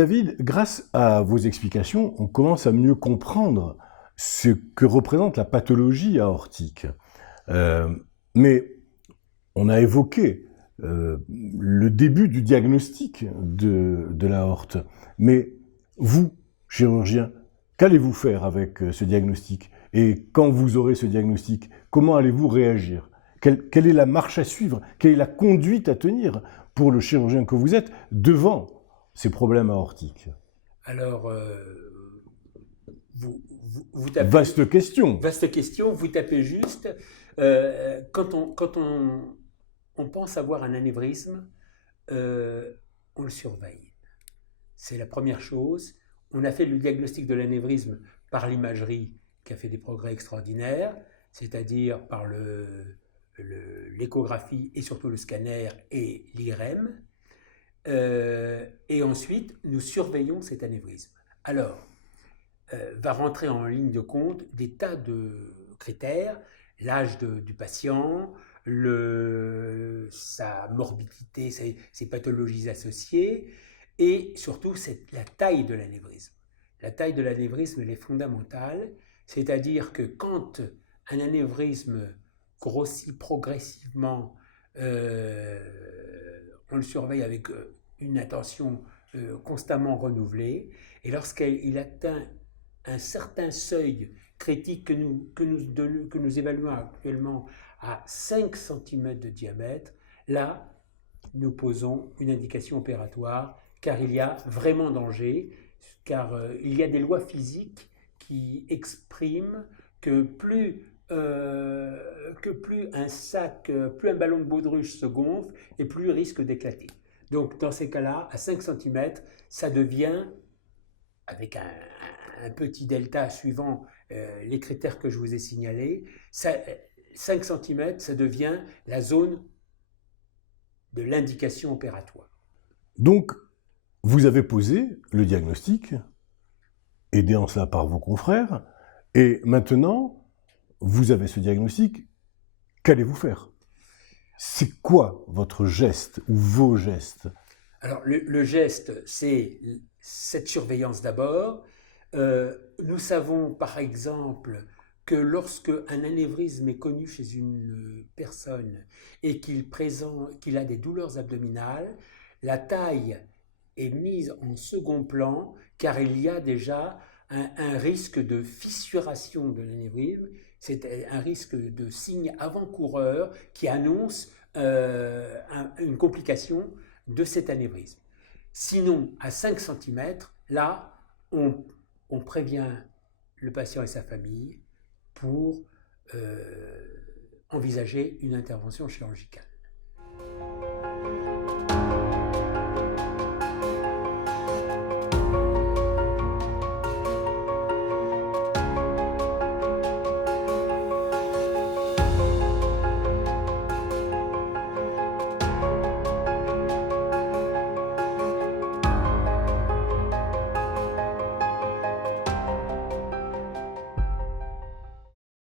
David, grâce à vos explications, on commence à mieux comprendre ce que représente la pathologie aortique. Euh, mais on a évoqué le début du diagnostic de l'aorte. Mais vous, chirurgien, qu'allez-vous faire avec ce diagnostic? Et quand vous aurez ce diagnostic, comment allez-vous réagir? Quelle est la marche à suivre? Quelle est la conduite à tenir pour le chirurgien que vous êtes devant ces problèmes aortiques? Alors, vous tapez... Vaste question. Vaste question, vous tapez juste. Quand on pense avoir un anévrisme, on le surveille. C'est la première chose. On a fait le diagnostic de l'anévrisme par l'imagerie qui a fait des progrès extraordinaires, c'est-à-dire par l'échographie et surtout le scanner et l'IRM. Et ensuite, nous surveillons cet anévrisme. Alors, va rentrer en ligne de compte des tas de critères, l'âge du patient, sa morbidité, ses pathologies associées, et surtout la taille de l'anévrisme. La taille de l'anévrisme, elle est fondamentale, c'est-à-dire que quand un anévrisme grossit progressivement, on le surveille avec une attention constamment renouvelée, et lorsqu'il atteint un certain seuil critique que nous évaluons actuellement à 5 cm de diamètre, là, nous posons une indication opératoire, car il y a vraiment danger, car il y a des lois physiques qui expriment que plus un ballon de baudruche se gonfle, et plus il risque d'éclater. Donc, dans ces cas-là, à 5 cm, ça devient, avec un petit delta suivant les critères que je vous ai signalés, 5 cm, ça devient la zone de l'indication opératoire. Donc, vous avez posé le diagnostic, aidé en cela par vos confrères, et maintenant, vous avez ce diagnostic, qu'allez-vous faire? C'est quoi votre geste ou vos gestes? Alors, le geste, c'est cette surveillance d'abord. Nous savons, par exemple, que lorsque un anévrisme est connu chez une personne et qu'il a des douleurs abdominales, la taille est mise en second plan, car il y a déjà un risque de fissuration de l'anévrisme. C'est un risque de signe avant-coureur qui annonce une complication de cet anévrisme. Sinon, à 5 cm, là, on prévient le patient et sa famille pour envisager une intervention chirurgicale.